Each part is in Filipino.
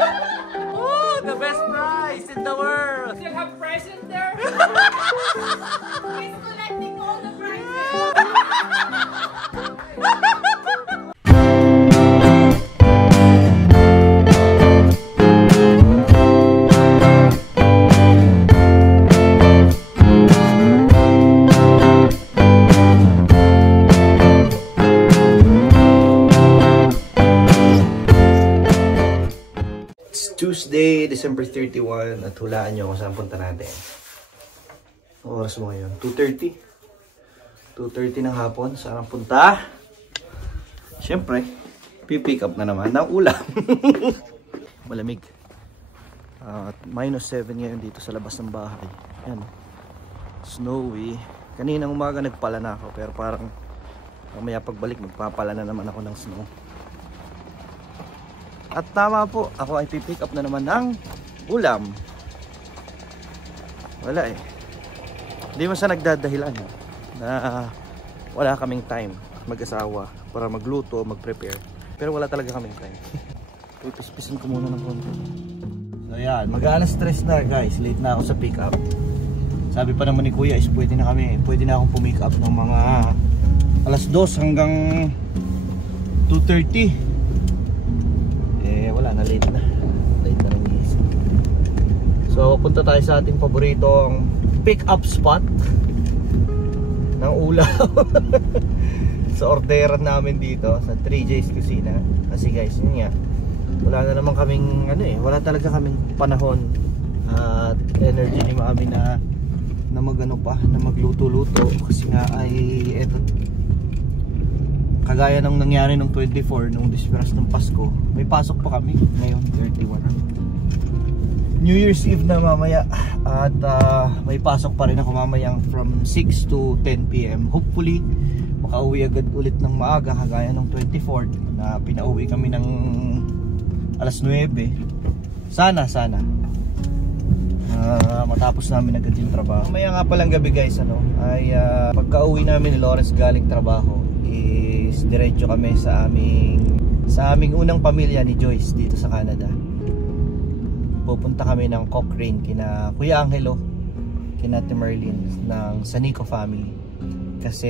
Oh, the best prize in the world. Still have prize in there? He's collecting all the prizes. Tuesday, December 31 at hulaan nyo kung saan punta natin. Oras mo ngayon, 2:30. 2:30 ng hapon, saan ang punta? Siyempre, pipick up na naman ng ulam. Malamig. At -7 ngayon dito sa labas ng bahay. Yan. Snowy. Kaninang umaga nagpala na ako pero parang mamaya pagbalik magpapala na naman ako ng snow. At tama po, ako ay pipick up na naman ng ulam. Wala eh. Hindi mo siya nagdadahilan na wala kaming time mag-asawa para magluto, mag-prepare. Pero wala talaga kaming time. Pipispisin ko muna ng konti. So yan, mag-alas 3 na guys. Late na ako sa pick up. Sabi pa naman ni Kuya is pwede na akong pumick up ng mga alas 2 hanggang 2:30. Wala na, late na rin gising. So punta tayo sa ating paboritong pick up spot ng ulam. Sa orderan namin dito sa 3J's Kusina. Kasi guys, yun nga, wala na naman kaming wala talaga kaming panahon at energy ni Mami na magluto-luto. Kasi nga ay eto, kagaya ng nangyari nung 24, nung disperas ng Pasko, may pasok pa kami ngayon, 31. New Year's Eve na mamaya at may pasok pa rin ako mamayang from 6 to 10 PM. Hopefully, makauwi agad ulit ng maaga kagaya ng 24 na pinauwi kami ng alas 9. Sana matapos namin agad yung trabaho. Mamaya nga palang gabi guys, ay pagka-uwi namin ni Lawrence galing trabaho, diretso kami sa aming unang pamilya ni Joyce dito sa Canada. Pupunta kami ng Cochrane kina Kuya Angelo, kina Ate Merlin ng Sanico family. Kasi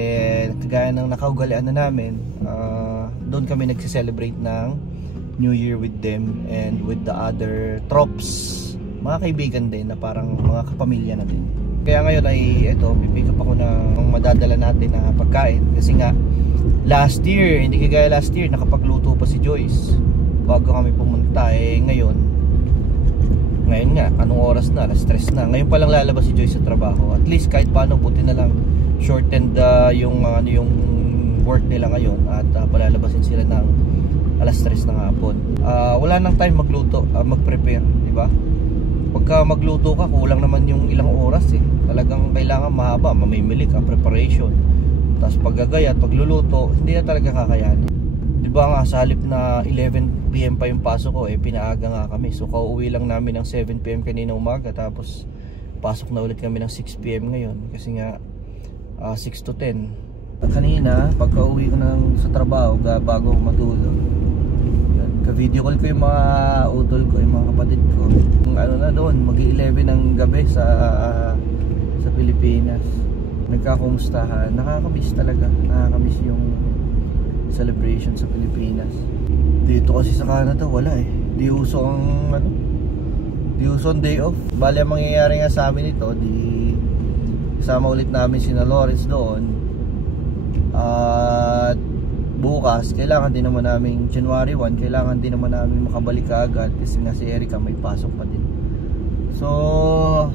kagaya ng nakaugalian na namin, doon kami nagse-celebrate ng New Year with them and with the other tropes, mga kaibigan din na parang mga kapamilya na din. Kaya ngayon ay pipick up ako ng madadala natin na pagkain kasi nga last year, hindi kagaya last year, nakapagluto pa si Joyce bago kami pumunta. Ngayon nga, anong oras na? Alas 3 na. Ngayon palang lalabas si Joyce sa trabaho. At least kahit paano, buti na lang shortened yung work nila ngayon at palalabasin sila ng alas 3 ng hapon. Wala nang time magluto, mag-prepare, di ba? Pagka magluto ka, kulang naman yung ilang oras eh. Talagang kailangan mahaba, mamimili ka, preparation. Tapos paggagaya at pagluluto, hindi na talaga kakayanin. Diba nga, sa halip na 11 PM pa yung pasok ko, pinaaga nga kami. So kauwi lang namin ng 7 PM kanina umaga. Tapos pasok na ulit kami ng 6 PM ngayon. Kasi nga 6 to 10. Kanina, pagka uwi ko sa trabaho, bago ako matulog, ka-video call ko yung mga utol ko, yung mga kapatid ko. Doon, mag-11 ng gabi sa Pilipinas. Nagkakumustahan, nakakamiss talaga, nakakamiss yung celebration sa Pilipinas. Dito kasi sa Canada wala di uso ang day off. Bale ang mangyayari nga sa amin ito, kasama ulit namin sina Lawrence doon at bukas kailangan din naman namin January 1, kailangan din naman namin makabalik agad kasi nga si Erica may pasok pa din. So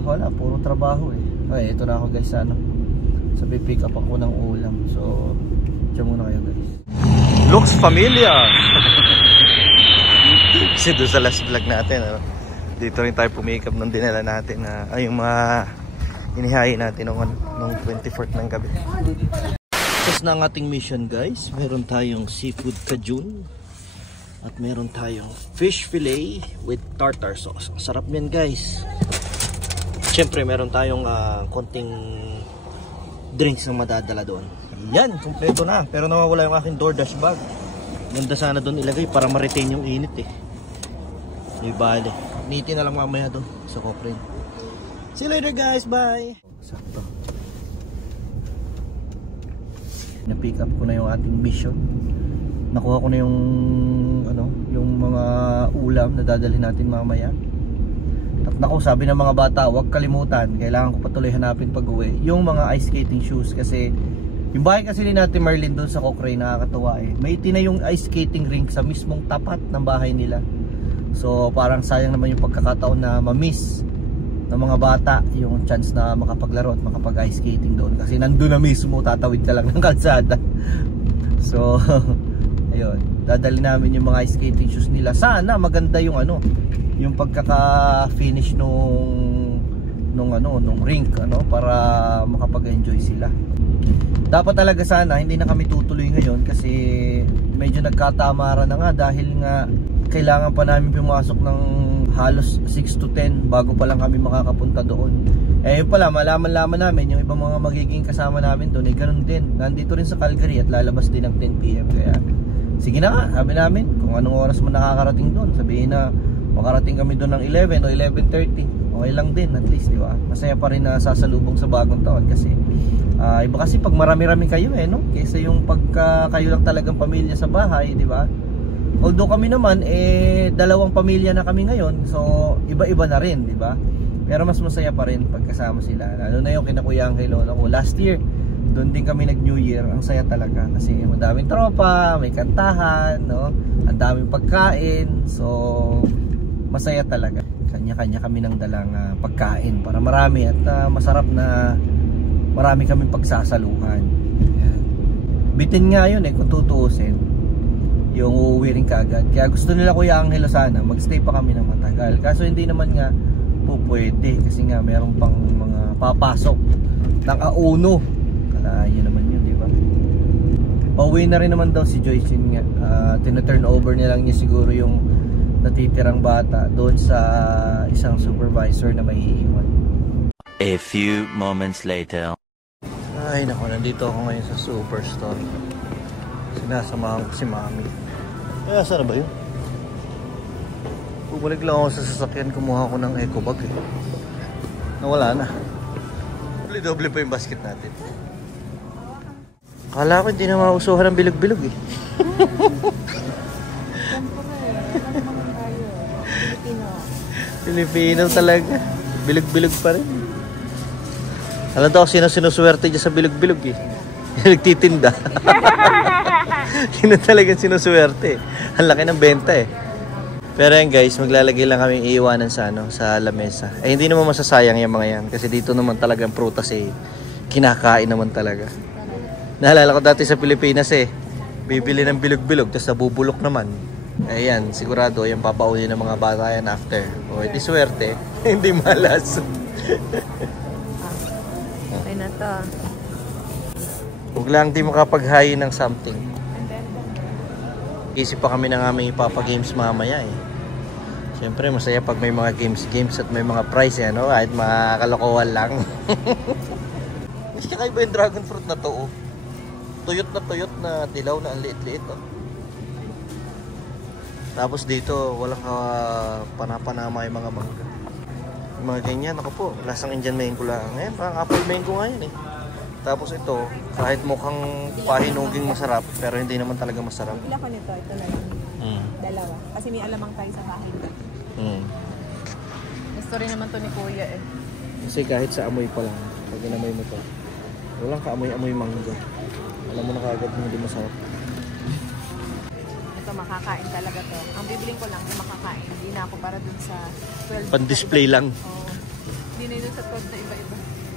wala, puro trabaho ito na ako guys, so pick up ako ng ulam. So diyan muna kayo guys. Looks familiar. Kasi doon sa last vlog natin dito rin tayo pumikap nung dinala natin yung mga inihayin natin nung 24th ng gabi. Tapos na ang ating mission guys, meron tayong seafood cajun at meron tayong fish fillet with tartar sauce. Ang sarap yan guys. Siyempre meron tayong konting drinks na madadala doon. Yan, kompleto na. Pero nawawala yung aking DoorDash bag. Ganda sana doon ilagay para ma-retain yung init Di bale. Niti na lang mamaya to sa Cochrane. See you later guys, bye! Sakto. Na-pick up ko na yung ating mission. Nakuha ko na yung yung mga ulam na dadalhin natin mamaya. At naku, sabi ng mga bata, huwag kalimutan, kailangan ko patuloy hanapin pag-uwi yung mga ice skating shoes kasi yung bahay kasi ni Ate Marlene doon sa Cochrane, nakakatuwa eh. May tinayong ice skating rink sa mismong tapat ng bahay nila. So parang sayang naman yung pagkakataon na ma-miss ng mga bata yung chance na makapaglaro at makapag-ice skating doon kasi nandun na mismo, tatawid ka lang ng kalsada. So ayun, dadali namin yung mga ice skating shoes nila. Sana maganda yung yung pagkaka-finish nung rink para makapag-enjoy sila. Dapat talaga sana hindi na kami tutuloy ngayon kasi medyo nagkatamaran na nga dahil nga kailangan pa namin pumasok ng halos 6 to 10 bago pa lang kami makakapunta doon. Eh yun pala, malaman-laman namin yung ibang mga magiging kasama namin doon ganun din, nandito rin sa Calgary at lalabas din ng 10 PM. Kaya sige na nga, sabi namin kung anong oras mo nakakarating doon, sabihin na makarating kami doon ng 11 o 11:30, okay lang din at least, di ba? Masaya pa rin na sasalubong sa bagong taon kasi iba kasi pag marami-rami kayo kaysa yung pagka kayo lang talagang pamilya sa bahay, di ba? Although kami naman dalawang pamilya na kami ngayon, so iba-iba na rin, di ba? Pero mas masaya pa rin pagkasama sila. Lalo na yung kina Kuya Angelo ako last year, doon din kami nag New Year. Ang saya talaga kasi madaming tropa, may kantahan, ang daming pagkain. So masaya talaga. Kanya-kanya kami ng dalang pagkain para marami at masarap na marami kaming pagsasaluhan. Ayan. Bitin nga yun kung tutuusin, yung uuwi rin kaagad. Kaya gusto nila Kuya Angelo sana magstay pa kami ng matagal. Kaso hindi naman nga po pwede kasi nga meron pang mga papasok ng auno. Kalayo naman yun, di ba? Pauwi na rin naman daw si Joyce nga. Tina-turn over niya lang niya siguro yung natitirang bata doon sa isang supervisor na may iiwan. A few moments later. Ay naku, nandito ako ngayon sa Superstore. Sinasamahan ko si Mami. Kaya saan na ba yun? Bumalik lang ako sa sasakyan, kumuha ko ng eco bag nawala na. Doble pa yung basket natin. Kala ko hindi na mausuhan ng bilog-bilog Filipino talaga. Bilog-bilog pa rin. Alam daw sino sinuswerte dyan sa bilog-bilog nagtitinda. Sino talagang sinuswerte. Ang laki ng benta Pero yan guys, maglalagay lang kami iiwanan sa sa lamesa. Hindi naman masasayang yung mga yan kasi dito naman talagang prutas kinakain naman talaga. Naalala ko dati sa Pilipinas bibili ng bilog-bilog tapos nabubulok naman. Ayan, sigurado yung papauli ng mga bata yan after. O, di swerte, hindi malas. Okay na to. Huwag lang di makapag-hayi ng something. Isip pa kami ng aming ipapagames mamaya Siyempre masaya pag may mga games at may mga prize kahit mga kalokohan lang. Mas kakaiba yung dragon fruit na to tuyot na dilaw na ang liit-liit Tapos dito walang panapanama yung mga mangga. Yung mga ganyan, ako po, lasang Indian mango lang. Ngayon, parang apple mango ngayon Tapos ito, kahit mukhang pahinuging masarap, pero hindi naman talaga masarap. Ilan ko nito, ito na lang. Dalawa. Kasi may alamang tayo sa bahay. Gusto rin naman to ni Kuya Kasi kahit sa amoy pa lang, pag inamoy mo to, walang kaamoy-amoy mangga. Alam mo na kagad na hindi masarap. Ito, makakain talaga to. Ang bibiling ko lang na makakain. Hindi na ako para dun sa 12. Pan-display lang. Hindi na dun sa 12 na iba-iba.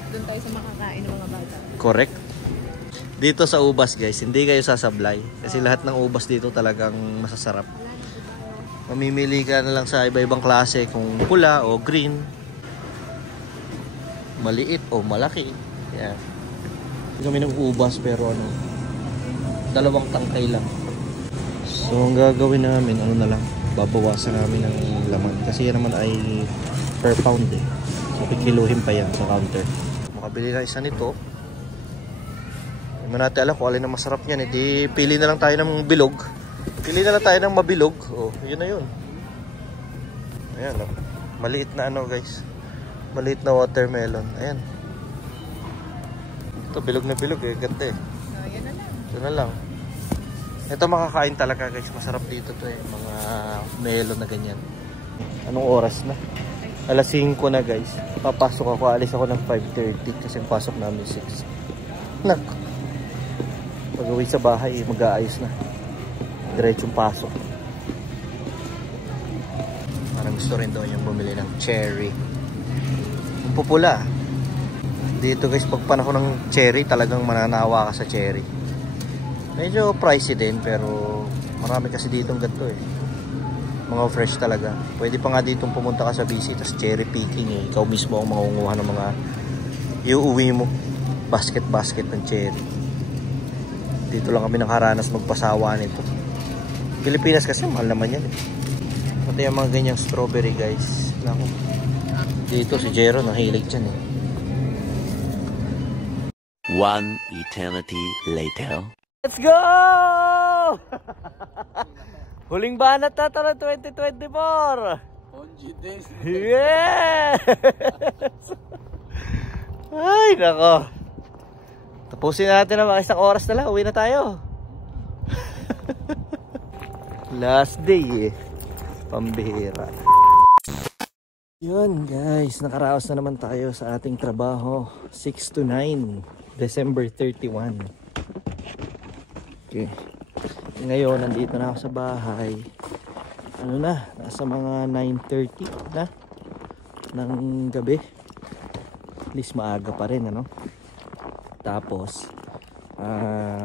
Doon tayo sa makakain ng mga bata. Correct. Dito sa ubas guys, hindi kayo sasablay. Kasi lahat ng ubas dito talagang masasarap. Mamimili ka na lang sa iba-ibang klase kung pula o green, maliit o malaki. Yan. Kami ng ubas pero dalawang tangkay lang. So ang gagawin namin, na lang, babawasan namin ng laman. Kasi yan naman ay per pound So kikiluhin pa yan sa counter. Makabili na isa nito. Hindi man natin alam kung alin ang masarap yan. Hindi, pili na lang tayo ng bilog. Pili na lang tayo ng mabilog. Oh, yun na yun. Ayan, oh. Maliit na ano guys. Maliit na watermelon. Ayan. Ito, bilog na bilog eh. Ganda eh. Yan na lang. Ito na lang. Ito makakain talaga guys. Masarap dito to eh. Mga melon na ganyan. Anong oras na? Alas 5 na guys. Papasok ako. Alis ako ng 5:30 kasi pasok namin 6. Nak. Pag-uwi sa bahay, mag-aayos na. Diretsong pasok. Parang gusto rin daw yung bumili ng cherry. Ang pupula. Dito guys, pag panahon ng cherry, talagang mananawa ka sa cherry. Medyo pricey din, pero marami kasi dito ng ganito eh. Mga fresh talaga. Pwede pa nga ditong pumunta ka sa BC, tas cherry picking eh. Ikaw mismo ang mangunguha ng mga iuwi mo. Basket ng cherry. Dito lang kami nakaranas magpasawa nito. Pilipinas kasi mahal naman yan eh. Pati yung mga ganyang strawberry guys. Naku. Dito si Jero nahilig dyan eh. One eternity later. Let's go! Huling banat na ito ng 2024. Onji days. Yes! Ay, nako. Tapusin natin na mga isang oras na lang. Uwi na tayo. Last day eh. Pambihira. Yun guys, nakaraos na naman tayo sa ating trabaho. 6 to 9, December 31. Okay. Ngayon, nandito na ako sa bahay. Ano na, nasa mga 9:30 na ng gabi. At least maaga pa rin, ano? Tapos,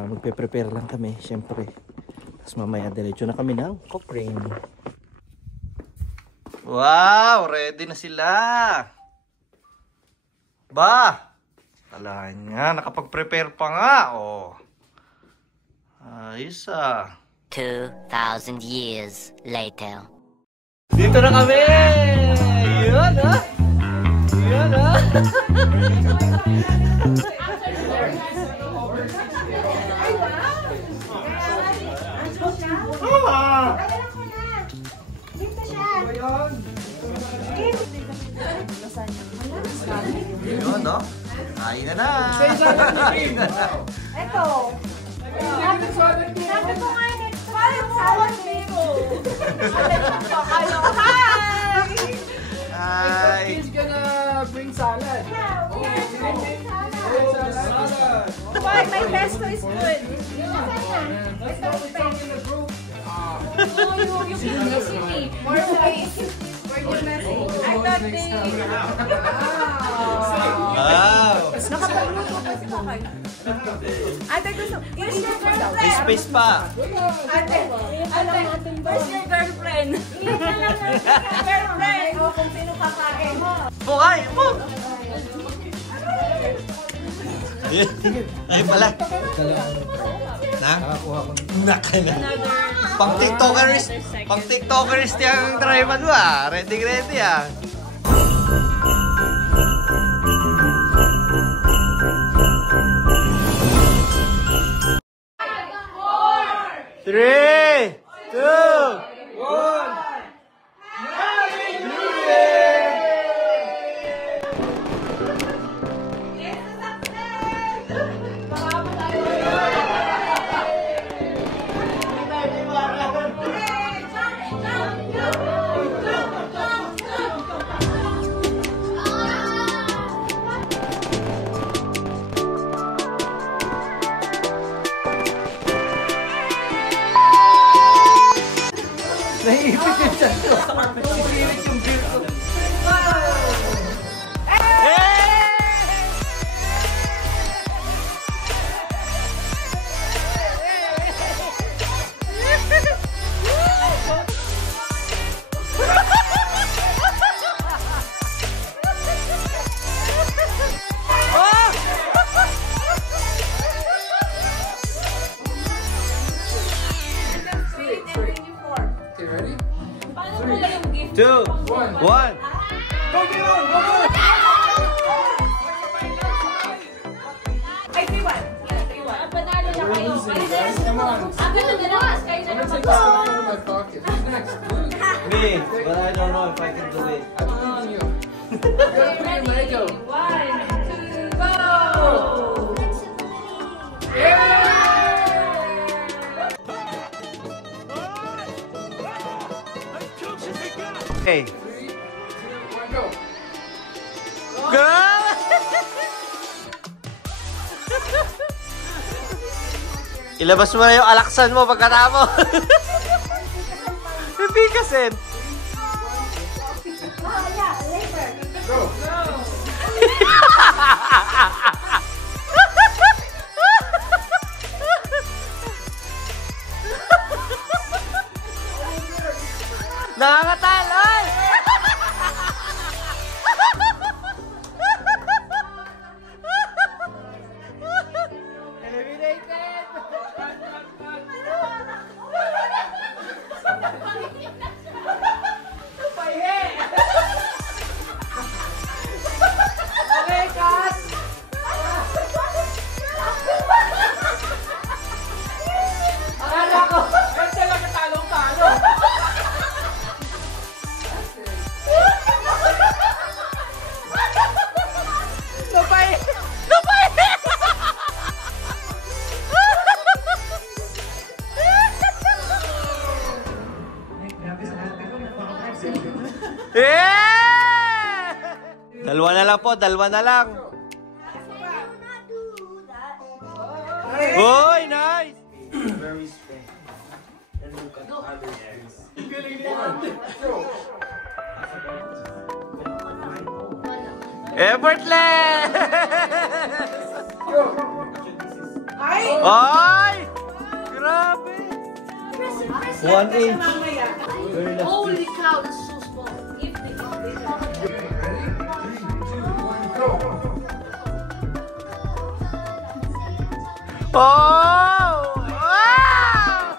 magpe-prepare lang kami, syempre. Tapos mamaya, diretso na kami ng Cochrane. Wow! Ready na sila! Ba! Tala nga, nakapag-prepare pa nga, oh. Ayos ah. 2,000 years later. Dito na kami! Yun ah! Yun ah! Yun no? Kain na na! Eto. Sabi ko nga next time, salad zero. Hello, hi! Hi! He's gonna bring salad. Salad. Why? My pesto is good. That's why we come in the group. You can messy me. More space. Were you messy? I thought they... Wow! Nakapagluto pa si Kakay. Ate, gusto... Where's your May girlfriend? space pa! Ate, where's your girlfriend? Girlfriend! O, kung sino kakain. Bukay! Buk! Ay pala! Na? Nakala. Pang TikTokerist yung driver mo ah. Ready ah. Three, two, one. Naiipit yung chan ko. Naiipit yung beer ko. Two, one. Go get on! Go get on! Ay, 3-1. 3-1. Panalo na kayo. losing, guys. Come on. Ang ganda na lang. Kayo na I'm lang gonna take this out of my pocket. Who's next? Me, but I don't know if I can do it. I believe in you. You gotta put your leg out. 1, 2, go! Okay. 3, 2, 1, go. Go! Ilabas mo na yung alaksan mo pagkatapos. Pipikasin. Go. Nakakatalon! Eliminated! Okay, Cass! Akala ko, ay talaga talong-talo. Lupay! Lupay! Yeah! Dalawa na lang po, dalawa na lang. Hoy, nice! Very strong. And look at others. Effortless! Ay! Ay! Grabe! 1 inch. Holy cow, that's so small. If they Ready? 3, 2, 1, go. Oh! Wow!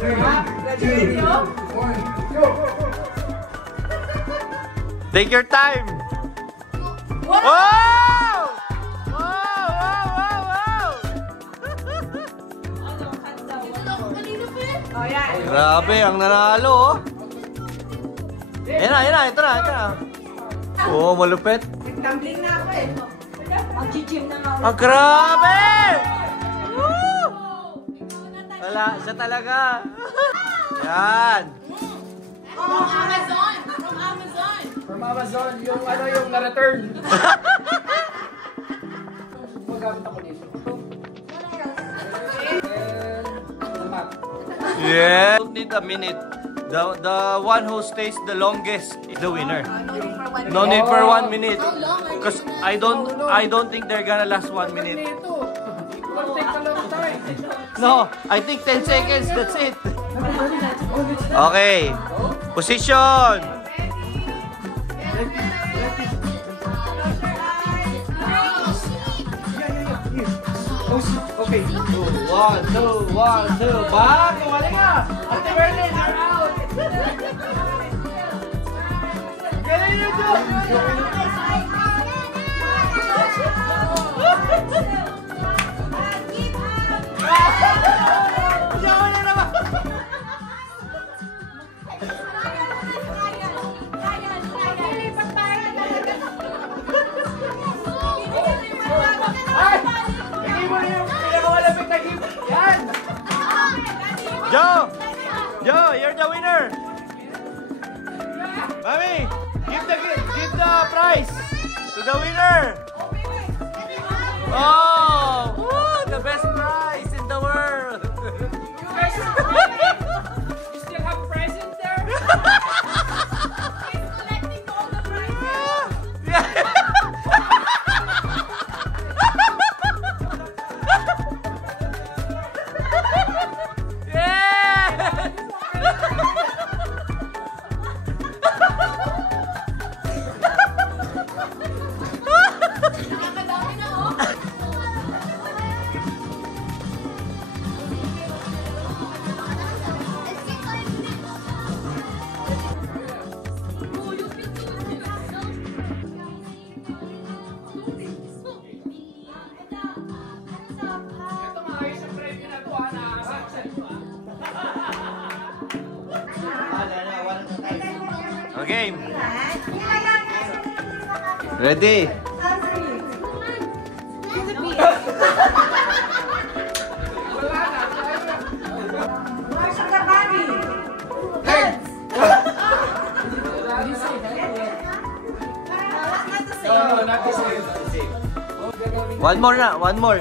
Ready? 2, 1, go. Take your time. Wow! Wow! Wow! Wow! Grabe, ang nanalo, oh. Ayan na, ito na. Oh, malupit. Tumbling na ako eh. Mag-gym na nga. Ang grabe! Woo! Wala, siya talaga. Yan. From Amazon! From Amazon! From Amazon, yung ano yung na-return. Magamit ako dito. Yeah. Don't need a minute. The one who stays the longest is the winner. No need for 1 minute. Because I don't think they're gonna last 1 minute. It will take a long time. No, I think 10 seconds. That's it. Okay. Position. Okay. 1, 2, 1, 2. Back! Kumali ka! Ate Berlin, you're out! Can you do? Yawa na naman! Ay! Hindi mo yung pinakamalapit na gift. Yan! Joe! Joe, you're the winner! Mami, give the prize to the winner! Oh! Woo, the best prize in the world! You still have presents there? Okay. Ready? One more na, one more.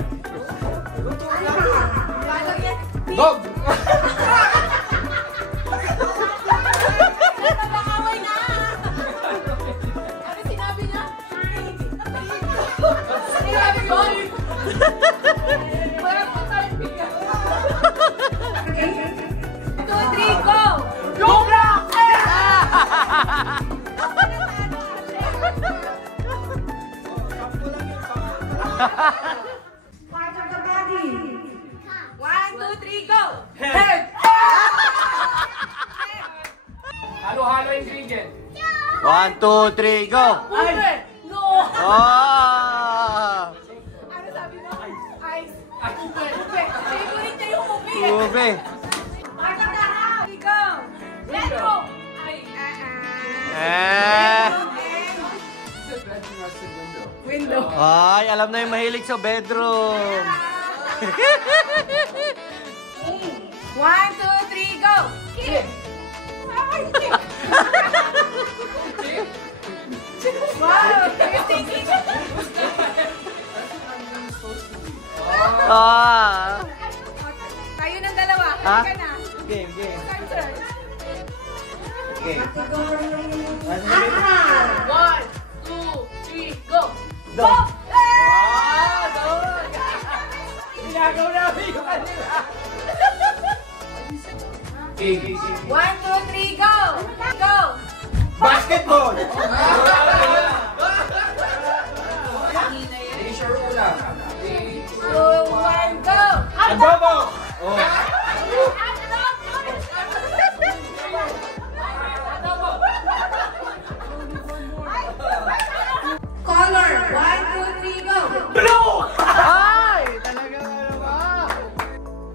Dog! Ano sinabi niya? Sinabi ko? Wala po tayong bigyan. 2, 3, go! Yung rock! Part of the body. 1, 2, 3, go! Head! Halo-halo ingredient. 1, 2, 3, go! Ube! No! Ah! Ano sabi mo? Ice. Ube. Ube. Favorite niya yung ube. Ube. Part of the house. Go! Pedro! Ay, Eh. Window. Ay, alam na yung mahilig sa bedroom. 1, 2, 3, go! Kick! Ay, kick! Wow! You're thinking... Ah. Tayo ng dalawa. Ha? Halika na. Game, game. Answer. Okay. 1, 2, 3, go! Go! Ginagaw namin yung kanila. 1, 2, 3, go! Go! Basketball! Sure ulam. 2, 1, go! Adobo! Color! 1, 2, 3, go! Blue! Ay! Talaga ba?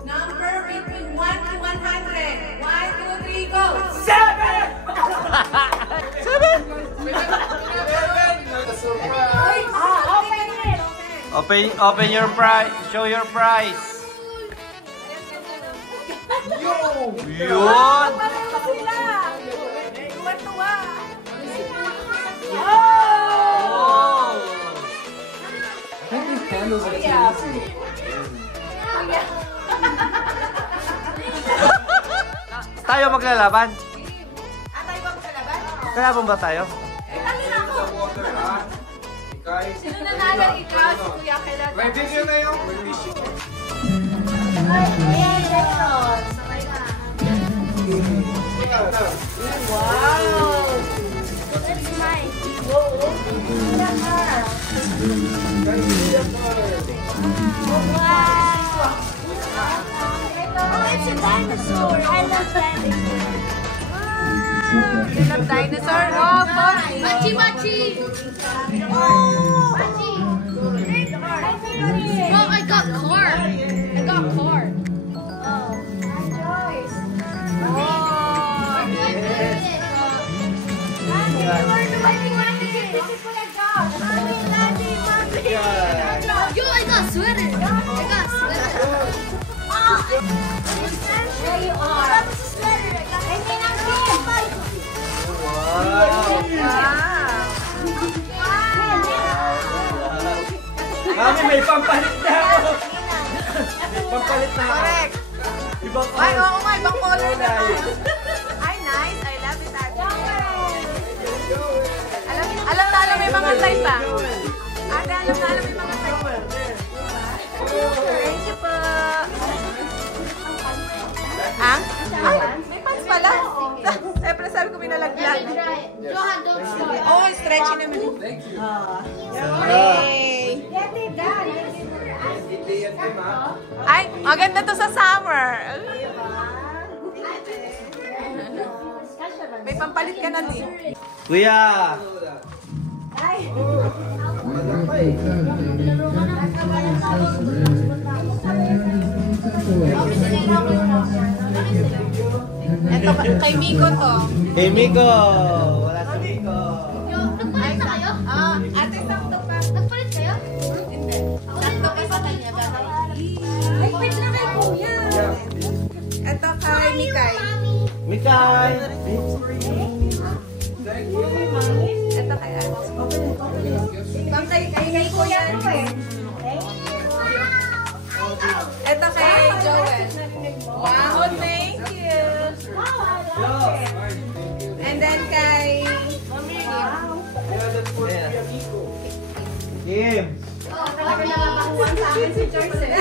Number between 1 to 100. 1, 2, 3, go! 7! Open your prize. Show your prize. Yun! Pareho sila! Tuwa-tuwa! Oh! Tayo maglalaban? Atay ba sa laban? Kalaban ba tayo? Talo na ako! Sino nanalo? Ikaw, si Kuya Kailan? Pwede nyo na yung Wow! That's mine. Wow! Oh, it's a dinosaur. I love dinosaurs. You love dinosaur? Oh, Pochi! Machi, Machi! Oh! Machi! Oh, I got car. I got car. Oh. Joyce. Yo, I got sweater. I got sweater. There you are. That's a sweater. I mean, I'm Mami, may pampalit na ako! May pampalit na ako! correct. Ibang Ay, oo nga, ibang color na. Ay, nice. I love it, Ate. Alam na alam may mga type pa. Ate, alam na alam may mga type pa. Thank you po. Ah? Ay, may pants pala. Siyempre sabi ko minalaglag. Oh, stretchy naman. Yay! Ay, maganda to sa summer. May pampalit ka na din. Kuya! Ito kay Miko to. Hey, Miko! Wala kind. Ito kay Ma'am, kay Kuya ano eh. Ito kay Joel. Wow, thank you. And then kay Kim. talaga nakakuha sa akin si Joyce eh.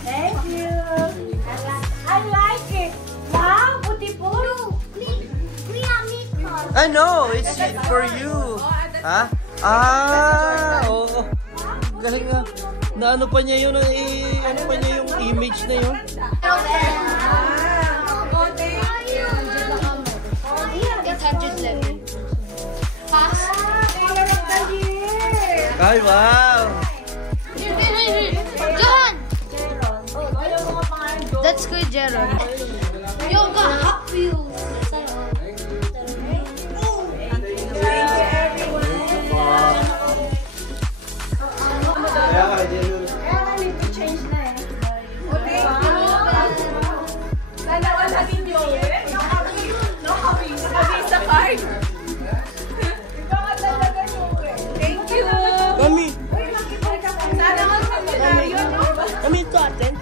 Thank you. I like it. Wow, beautiful. No, it's for you. Ha? Oo. Galing nga. Na ano pa niya yun, ano pa niya yung image na yun? Ay, wow! John! That's good, Jaron. Yo, got Hot Wheels. Thank you. Mami! Sana mag-familiaryo, no? Mami, ito atin.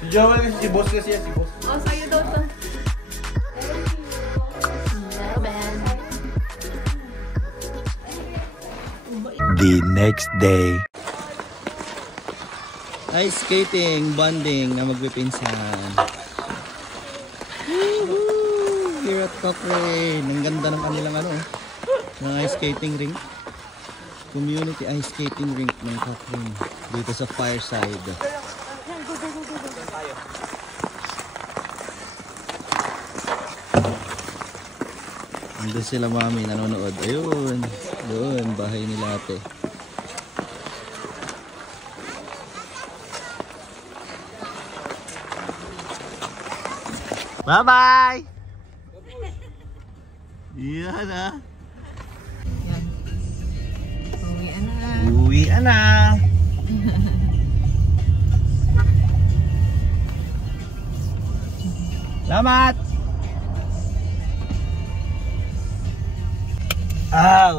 Si Joel, si boss kasi yan, si boss. Oh, sa'yo daw to. The next day. Ice skating, bonding na magpipinsan. Woohoo! Here at Cochrane. Ang ganda ng kanilang ano, ng ice skating rink. Community ice skating rink ng Cochrane. Dito sa Fireside. Nandun sila mami, nanonood. Ayun. Doon, bahay nila ate. Bye-bye! Yan ah. Uwian na. Uwian na. Salamat!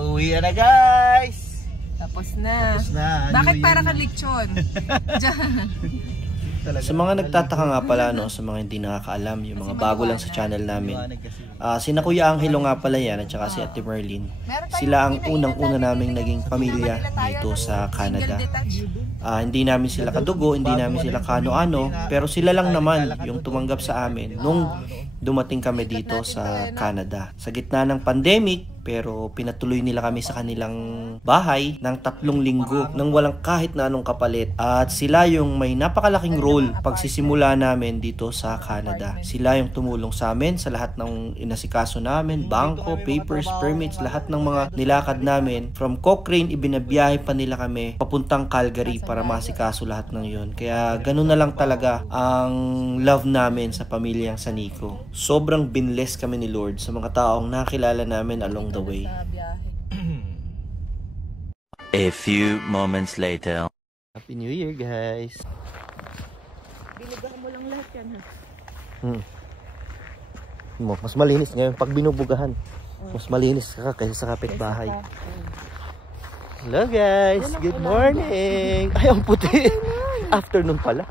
Uwian na guys! Tapos na. Tapos na. Bakit para ka lechon? Sa mga nagtataka nga pala, no, sa mga hindi nakakaalam, yung mga bago lang sa channel namin, sina Kuya Angelo nga pala yan at saka si Ate Merlin. Sila ang unang-una naming naging pamilya dito sa Canada. Hindi namin sila kadugo, hindi namin sila kano-ano, pero sila lang naman yung tumanggap sa amin nung dumating kami dito sa Canada. Sa gitna ng pandemic, pero pinatuloy nila kami sa kanilang bahay ng 3 linggo nang walang kahit na anong kapalit. At sila yung may napakalaking role pagsisimula namin dito sa Canada. Sila yung tumulong sa amin sa lahat ng inasikaso namin, bangko, papers, permits, lahat ng mga nilakad namin. From Cochrane, ibinabiyahe pa nila kami papuntang Calgary para masikaso lahat ng yun. Kaya ganun na lang talaga ang love namin sa pamilyang Sanico. Sobrang binless kami ni Lord sa mga taong nakilala namin along the way. A few moments later. Happy New Year, guys. Binugahan mo lang lahat yan, ha? Mas malinis ngayon pag binubugahan. Mas malinis ka kaysa sa kapitbahay. Hello guys, good morning. Ay, ang puti. Afternoon pala.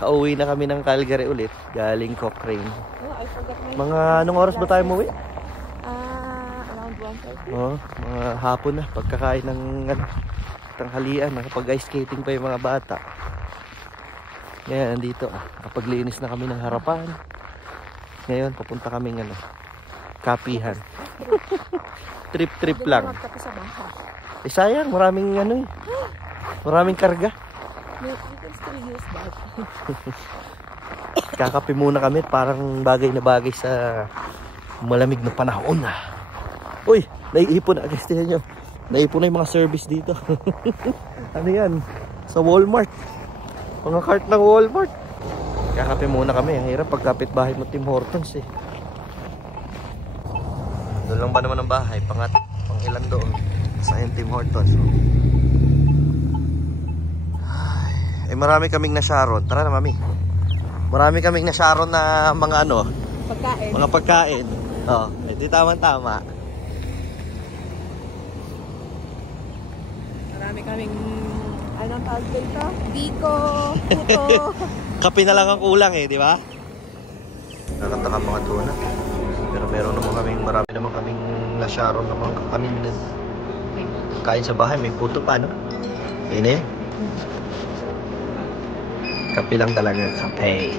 Kauwi na kami ng Calgary ulit, galing Cochrane. I forgot my... Mga anong oras ba tayo umuwi? Around 1:30. Mga hapon na, pagkakain ng tanghalian, nakapag-ice skating pa yung mga bata. Ngayon, andito, kapaglinis na kami ng harapan. Ngayon, papunta kaming kapihan. Trip lang. Sayang, maraming maraming karga. You can still use that. Kakape muna kami, parang bagay na bagay sa malamig na panahon. Uy, naiipon na, guys, tingnan nyo. Naiipon na yung mga service dito. Ano yan? Sa Walmart. Mga cart ng Walmart. Kakape muna kami. Ang hirap pagkapit bahay mo Tim Hortons eh. Doon lang ba naman ang bahay? Pang ilan doon? Sa Tim Hortons. Eh marami kaming nasyaron. Tara na, mami. Marami kaming nasyaron na mga ano, Pagkain. mga pagkain. Oh, edi tama-tama. Marami kaming, anong tawag dito? Biko, puto. Kape na lang ang kulang eh, di ba? Nakataka mga tuna. Pero meron naman kaming, marami naman kaming nasyaron na mga kakanin. Kain sa bahay, may puto pa, no? Ayun na yun. Kape lang talaga, kape.